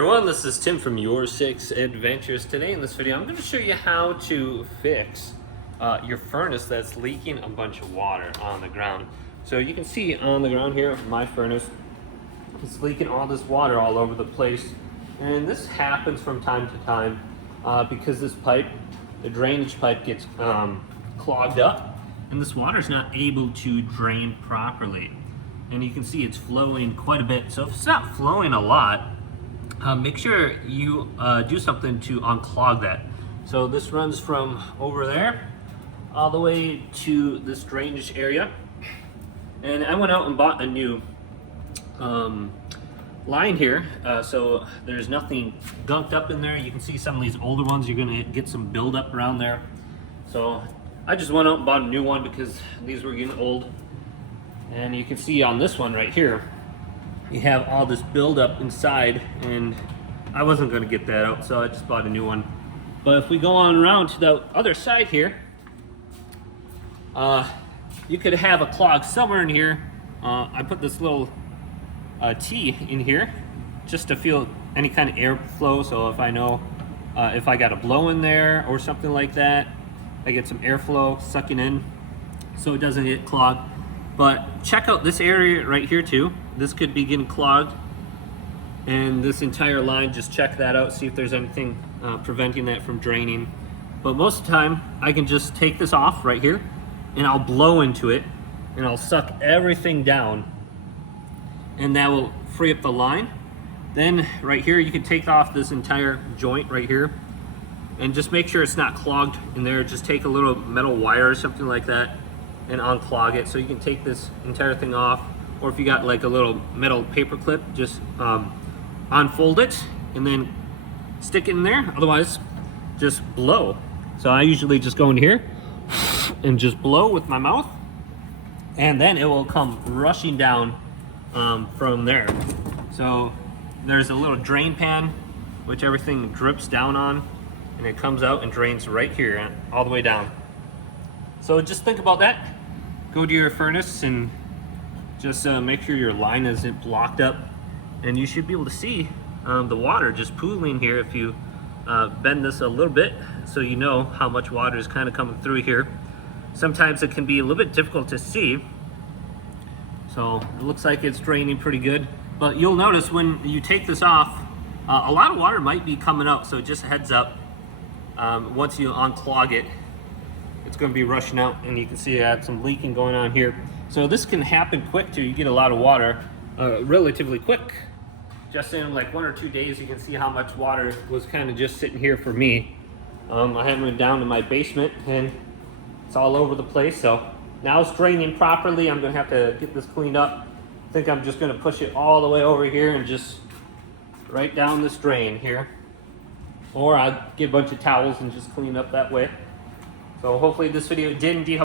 Everyone, this is Tim from Your 6 Adventures. Today in this video, I'm going to show you how to fix your furnace that's leaking a bunch of water on the ground. So you can see on the ground here, my furnace is leaking all this water all over the place. And this happens from time to time because this pipe, the drainage pipe, gets clogged up and this water is not able to drain properly. And you can see it's flowing quite a bit. So if it's not flowing a lot, make sure you do something to unclog that. So this runs from over there all the way to this drainage area. And I went out and bought a new line here, so there's nothing gunked up in there. You can see some of these older ones, you're gonna get some buildup around there. So I just went out and bought a new one because these were getting old. And you can see on this one right here, you have all this buildup inside, and I wasn't going to get that out, so I just bought a new one. But if we go on around to the other side here, you could have a clog somewhere in here. I put this little T in here just to feel any kind of airflow, so if I know if I got a blow in there or something like that, I get some airflow sucking in so it doesn't get clogged. But check out this area right here too. This could be getting clogged, and this entire line, just check that out, see if there's anything preventing that from draining. But most of the time I can just take this off right here and I'll blow into it and I'll suck everything down, and that will free up the line. Then right here you can take off this entire joint right here and just make sure it's not clogged in there. Just take a little metal wire or something like that and unclog it, so you can take this entire thing off. Or if you got like a little metal paper clip, just unfold it and then stick it in there. Otherwise, just blow. So I usually just go in here and just blow with my mouth, and then it will come rushing down from there. So there's a little drain pan which everything drips down on, and it comes out and drains right here all the way down. So just think about that. Go to your furnace and just make sure your line isn't blocked up, and you should be able to see the water just pooling here if you bend this a little bit, so you know how much water is kind of coming through here. Sometimes it can be a little bit difficult to see. So it looks like it's draining pretty good, but you'll notice when you take this off, a lot of water might be coming out, so just heads up. Once you unclog it, it's going to be rushing out, and you can see I had some leaking going on here. So this can happen quick too. You get a lot of water relatively quick. Just in like 1 or 2 days, you can see how much water was kind of just sitting here for me. I had went down to my basement and it's all over the place. So now it's draining properly. I'm going to have to get this cleaned up. I think I'm just going to push it all the way over here and just right down this drain here. Or I'll get a bunch of towels and just clean up that way. So hopefully this video did indeed help.